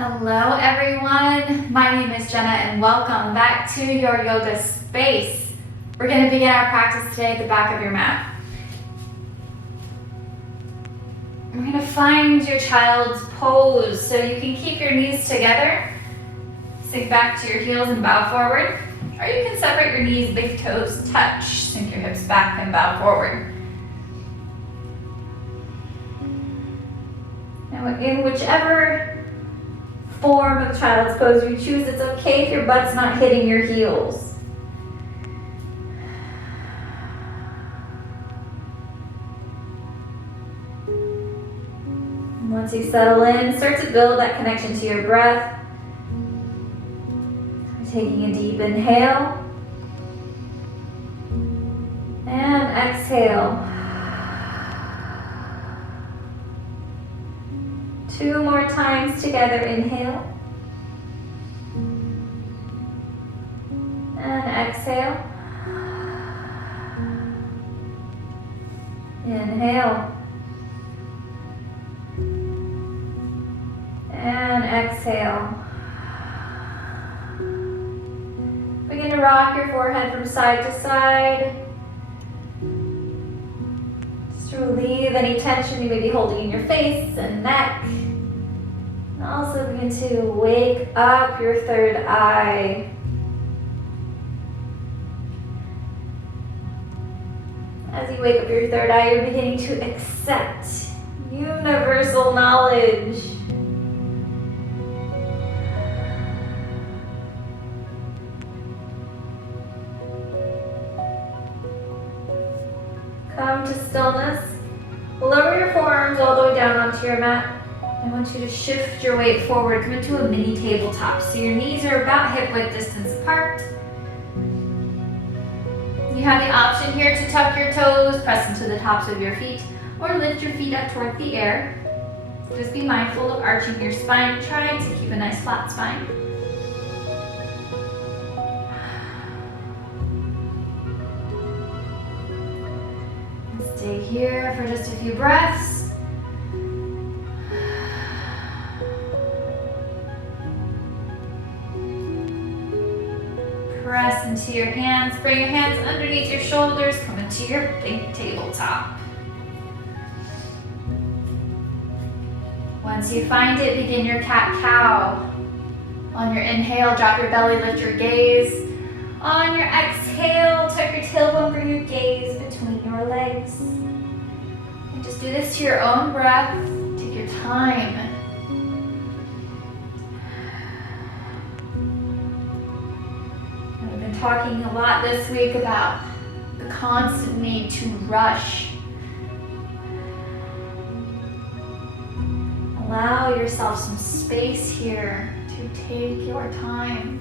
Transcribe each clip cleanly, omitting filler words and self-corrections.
Hello everyone, my name is Jenna and welcome back to your yoga space. We're going to begin our practice today at the back of your mat. We're going to find your child's pose so you can keep your knees together, sink back to your heels and bow forward, or you can separate your knees, big toes touch, sink your hips back and bow forward. Now in whichever form of child's pose you choose, it's okay if your butt's not hitting your heels. And once you settle in, start to build that connection to your breath. Taking a deep inhale and exhale. 2 more times together, inhale and exhale. Inhale and exhale. Begin to rock your forehead from side to side. Just relieve any tension you may be holding in your face and neck. And also begin to wake up your third eye. As you wake up your third eye, you're beginning to accept universal knowledge. Come to stillness. Lower your forearms all the way down onto your mat. I want you to shift your weight forward. Come into a mini tabletop. So your knees are about hip width distance apart. You have the option here to tuck your toes, press into the tops of your feet, or lift your feet up toward the air. Just be mindful of arching your spine. Try to keep a nice flat spine. Stay here for just a few breaths. Press into your hands. Bring your hands underneath your shoulders. Come into your big tabletop. Once you find it, begin your cat-cow. On your inhale, drop your belly, lift your gaze. On your exhale, tuck your tailbone, bring your gaze between your legs. And just do this to your own breath. Take your time. I've been talking a lot this week about the constant need to rush. Allow yourself some space here to take your time.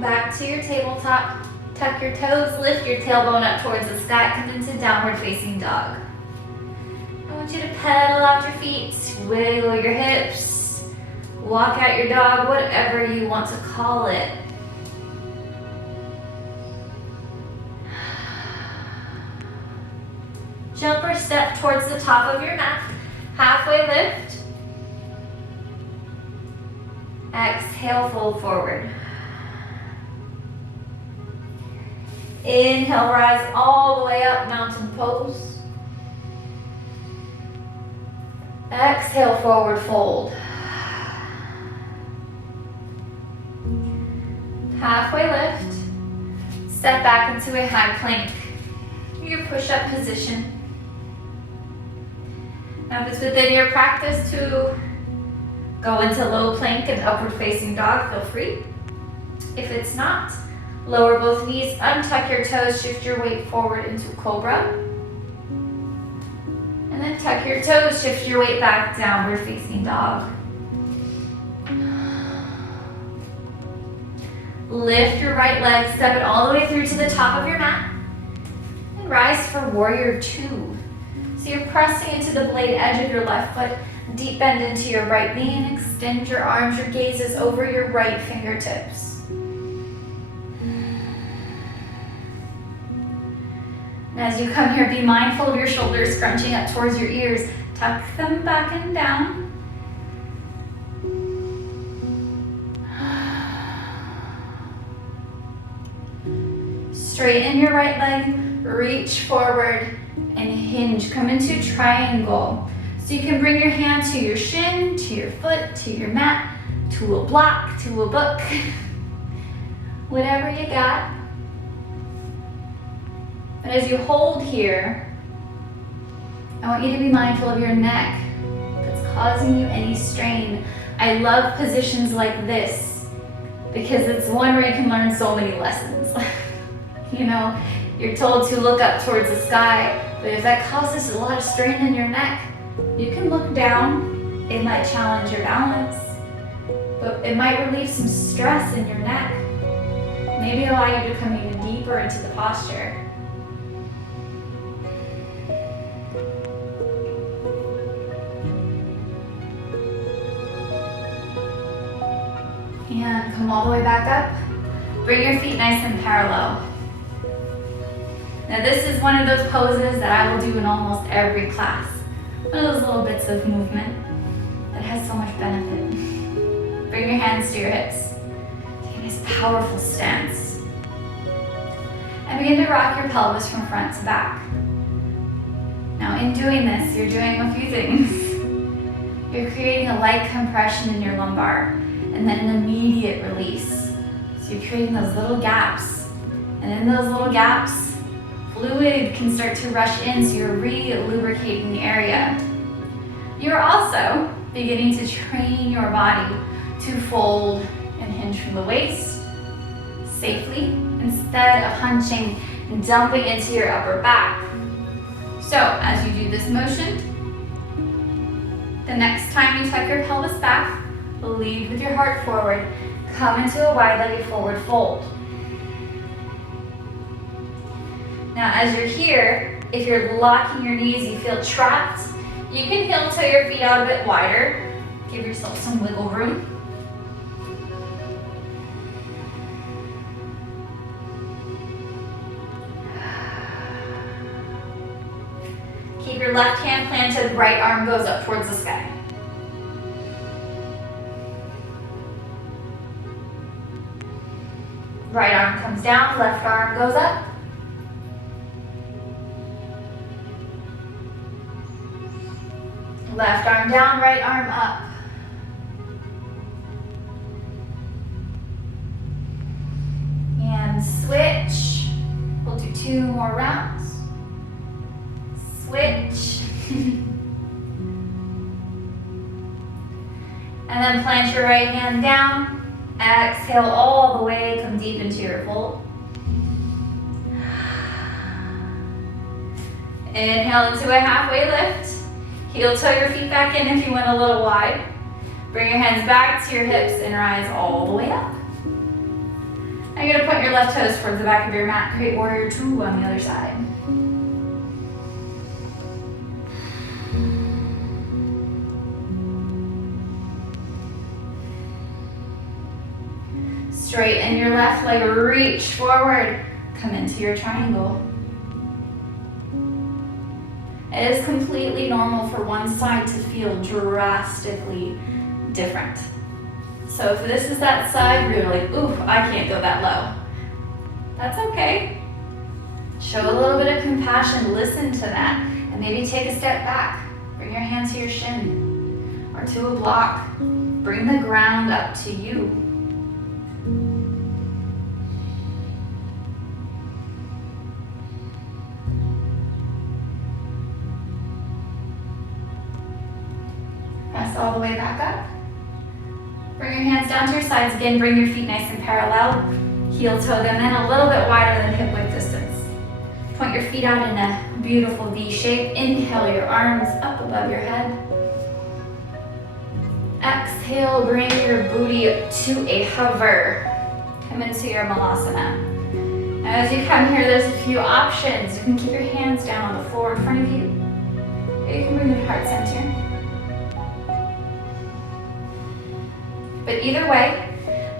Back to your tabletop, tuck your toes, lift your tailbone up towards the sky, come into downward facing dog. I want you to pedal out your feet, wiggle your hips, walk out your dog, whatever you want to call it. Jump or step towards the top of your mat, halfway lift. Exhale, fold forward. Inhale, rise all the way up, mountain pose. Exhale, forward fold. Halfway lift. Step back into a high plank. Your push-up position. Now if it's within your practice to go into low plank and upward facing dog, feel free. If it's not, lower both knees, untuck your toes, shift your weight forward into cobra. And then tuck your toes, shift your weight back, downward facing dog. Lift your right leg, step it all the way through to the top of your mat. And rise for warrior 2. So you're pressing into the blade edge of your left foot, Deep bend into your right knee and extend your arms, your gazes over your right fingertips. And as you come here, be mindful of your shoulders scrunching up towards your ears. Tuck them back and down. Straighten your right leg, reach forward and hinge. Come into triangle. So you can bring your hand to your shin, to your foot, to your mat, to a block, to a book. Whatever you got. And as you hold here, I want you to be mindful of your neck that's causing you any strain. I love positions like this because it's one where you can learn so many lessons. You know, you're told to look up towards the sky, but if that causes a lot of strain in your neck, you can look down. It might challenge your balance, but it might relieve some stress in your neck. Maybe allow you to come even deeper into the posture. And come all the way back up. Bring your feet nice and parallel. Now this is one of those poses that I will do in almost every class. One of those little bits of movement that has so much benefit. Bring your hands to your hips. Take a nice powerful stance. And begin to rock your pelvis from front to back. Now in doing this, you're doing a few things. You're creating a light compression in your lumbar and then an immediate release. So you're creating those little gaps. And in those little gaps, fluid can start to rush in, so you're re-lubricating the area. You're also beginning to train your body to fold and hinge from the waist safely instead of hunching and dumping into your upper back. So as you do this motion, the next time you tuck your pelvis back, lead with your heart forward, come into a wide-legged forward fold. Now as you're here, if you're locking your knees, you feel trapped, you can heel toe your feet out a bit wider. Give yourself some wiggle room. Keep your left hand planted, right arm goes up towards the sky. Right arm comes down, left arm goes up. Left arm down, right arm up. And switch. We'll do 2 more rounds. Switch. And then plant your right hand down. Exhale all the way, come deep into your fold. Inhale into a halfway lift. Heel toe your feet back in if you went a little wide. Bring your hands back to your hips and rise all the way up. Now you're gonna point your left toes towards the back of your mat. Create warrior 2 on the other side. Straighten your left leg, reach forward. Come into your triangle. It is completely normal for one side to feel drastically different. So if this is that side where you're like, oof, I can't go that low, that's okay. Show a little bit of compassion, listen to that, and maybe take a step back. Bring your hand to your shin or to a block. Bring the ground up to you. Press all the way back up. Bring your hands down to your sides. Again, bring your feet nice and parallel. Heel toe them in a little bit wider than hip width distance. Point your feet out in a beautiful V shape. Inhale your arms up above your head. Exhale, bring your booty to a hover. Come into your Malasana. As you come here, there's a few options. You can keep your hands down on the floor in front of you. Or you can bring them to heart center. But either way,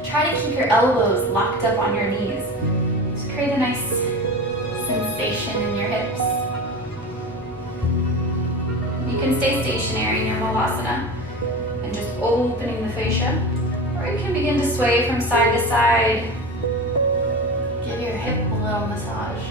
try to keep your elbows locked up on your knees to create a nice sensation in your hips. You can stay stationary in your Malasana and just opening the fascia, or you can begin to sway from side to side. Give your hip a little massage.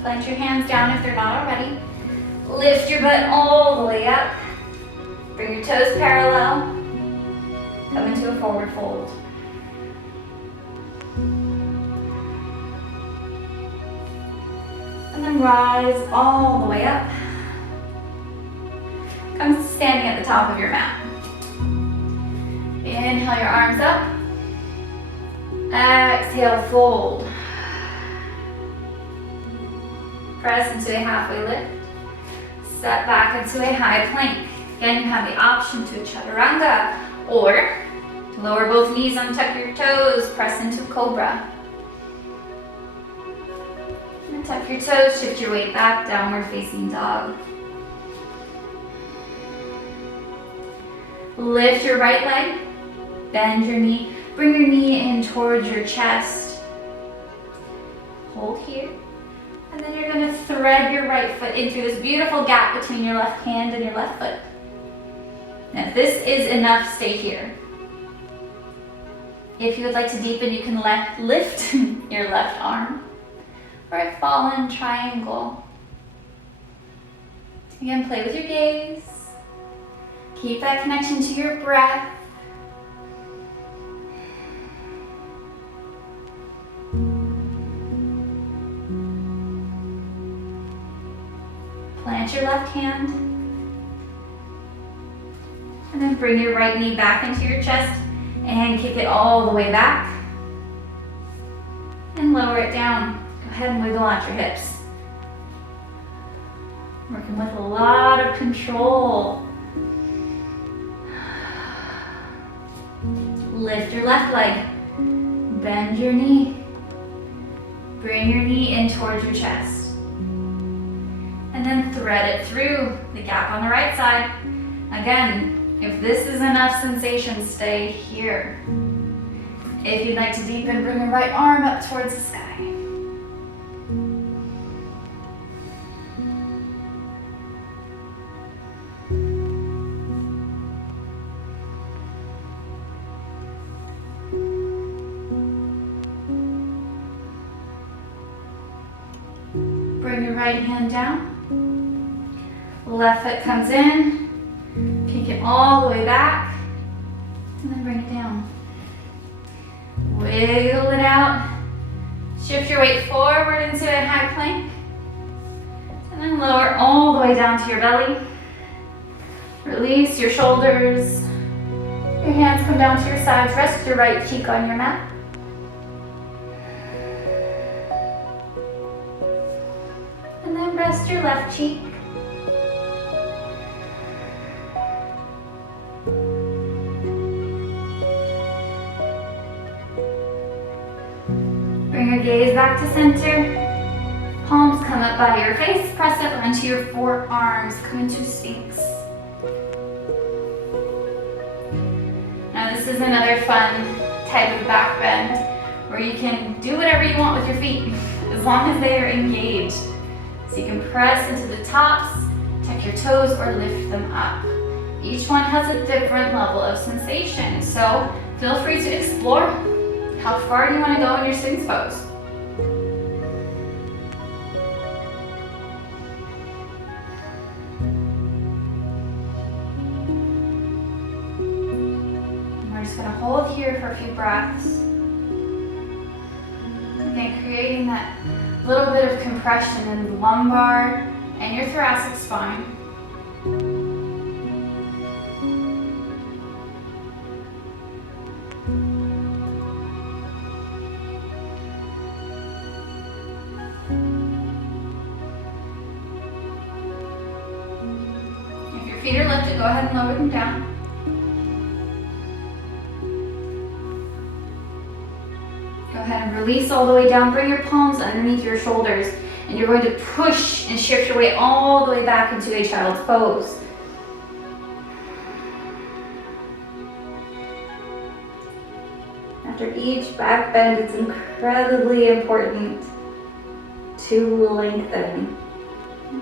Plant your hands down if they're not already. Lift your butt all the way up. Bring your toes parallel. Come into a forward fold. And then rise all the way up. Come to standing at the top of your mat. Inhale your arms up. Exhale, fold. Press into a halfway lift. Step back into a high plank. Again, you have the option to chaturanga, or lower both knees, untuck your toes, press into cobra. And tuck your toes, shift your weight back, downward facing dog. Lift your right leg, bend your knee, bring your knee in towards your chest. Hold here. And then you're going to thread your right foot in through this beautiful gap between your left hand and your left foot. Now, if this is enough, stay here. If you would like to deepen, you can lift your left arm for a fallen triangle. Again, play with your gaze. Keep that connection to your breath. Plant your left hand, and then bring your right knee back into your chest and kick it all the way back and lower it down. Go ahead and wiggle out your hips. Working with a lot of control. Lift your left leg, bend your knee, bring your knee in towards your chest. And then thread it through the gap on the right side. Again, if this is enough sensation, stay here. If you'd like to deepen, bring your right arm up towards the sky. Bring your right hand down. Left foot comes in, kick it all the way back, and then bring it down. Wiggle it out. Shift your weight forward into a high plank, and then lower all the way down to your belly. Release your shoulders. Your hands come down to your sides. Rest your right cheek on your mat. And then rest your left cheek. Bring your gaze back to center. Palms come up by your face. Press up onto your forearms. Come into Sphinx. Now this is another fun type of back bend where you can do whatever you want with your feet as long as they are engaged. So you can press into the tops, tuck your toes, or lift them up. Each one has a different level of sensation, so feel free to explore how far you want to go in your Sphinx pose. We're just going to hold here for a few breaths. Again, creating that little bit of compression in the lumbar and your thoracic spine. If your feet are lifted, go go ahead and lower them down. Go ahead and release all the way down. Bring your palms underneath your shoulders. And you're going to push and shift your weight all the way back into a child's pose. After each back bend, it's incredibly important to lengthen.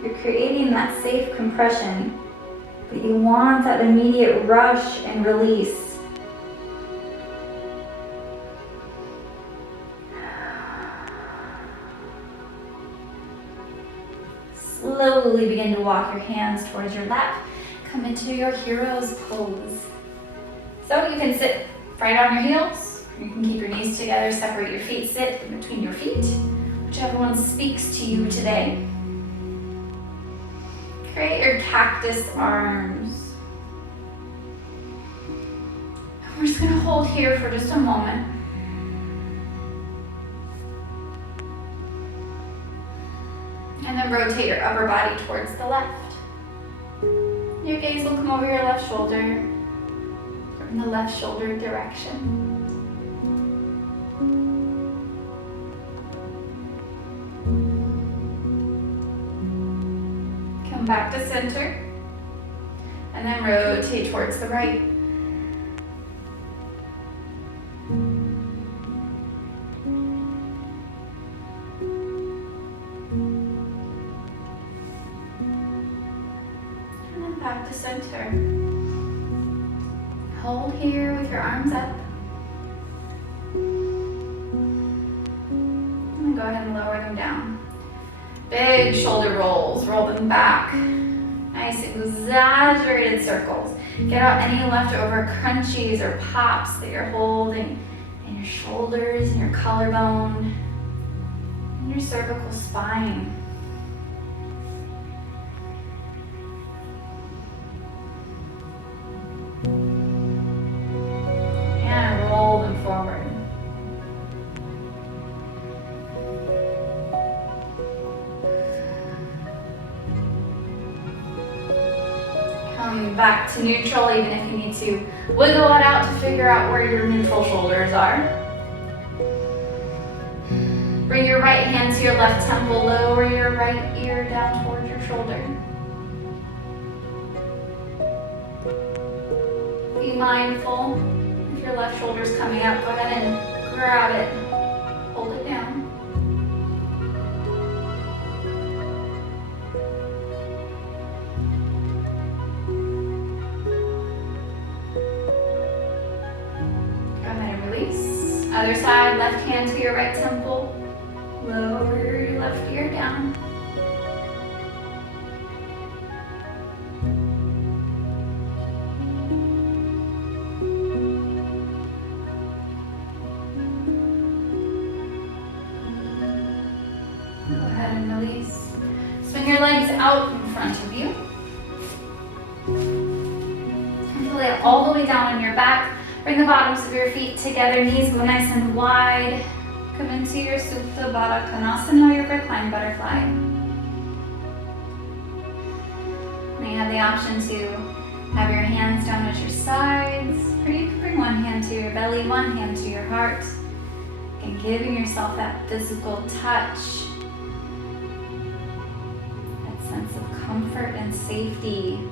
You're creating that safe compression, but you want that immediate rush and release. Slowly begin to walk your hands towards your lap. Come into your hero's pose. So you can sit right on your heels. You can keep your knees together, separate your feet, sit in between your feet. Whichever one speaks to you today. Create your cactus arms. We're just going to hold here for just a moment. And then rotate your upper body towards the left. Your gaze will come over your left shoulder, in the left shoulder direction. Come back to center, and then rotate towards the right. Back to center. Hold here with your arms up. And go ahead and lower them down. Big shoulder rolls. Roll them back. Nice exaggerated circles. Get out any leftover crunchies or pops that you're holding in your shoulders, and your collarbone, and your cervical spine. And roll them forward. Come back to neutral, even if you need to wiggle it out to figure out where your neutral shoulders are. Bring your right hand to your left temple, lower your right ear down towards your shoulder. Be mindful. If your left shoulder's coming up, go ahead and grab it. Hold it down. Go ahead and release. Other side, left hand to your right temple. Lower your left ear down. Go ahead and release. Swing your legs out in front of you. And lay it all the way down on your back. Bring the bottoms of your feet together. Knees go nice and wide. Come into your Supta Baddha Konasana, your reclined butterfly. And you have the option to have your hands down at your sides, or you can bring one hand to your belly, one hand to your heart, and giving yourself that physical touch, that sense of comfort and safety.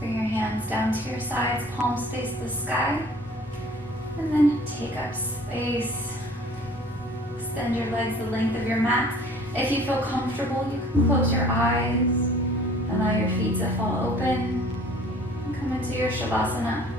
Bring your hands down to your sides, palms face the sky, and then take up space. Extend your legs the length of your mat. If you feel comfortable, you can close your eyes, allow your feet to fall open, and come into your Shavasana.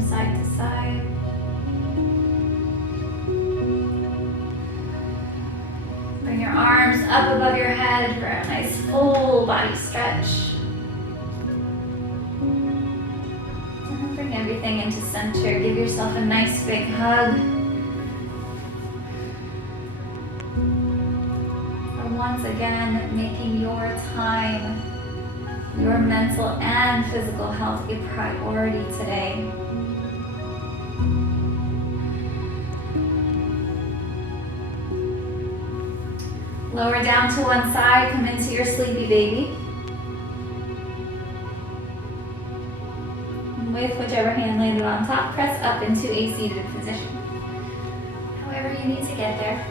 from side to side. Bring your arms up above your head for a nice full body stretch. And bring everything into center. Give yourself a nice big hug. And once again, making your time, your mental and physical health a priority today. Lower down to one side, come into your sleepy baby. And with whichever hand landed on top, press up into a seated position. However you need to get there.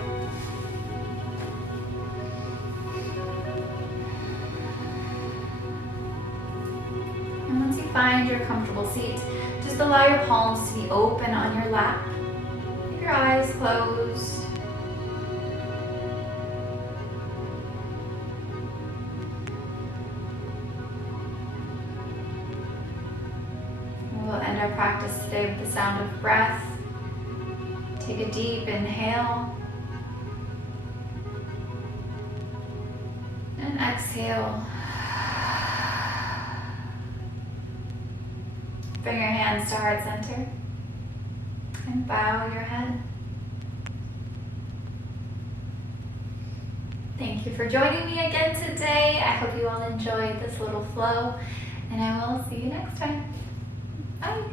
And once you find your comfortable seat, just allow your palms to be open on your lap. Keep your eyes closed. We'll end our practice today with the sound of breath. Take a deep inhale. And exhale. Bring your hands to heart center. And bow your head. Thank you for joining me again today. I hope you all enjoyed this little flow. And I will see you next time. Bye.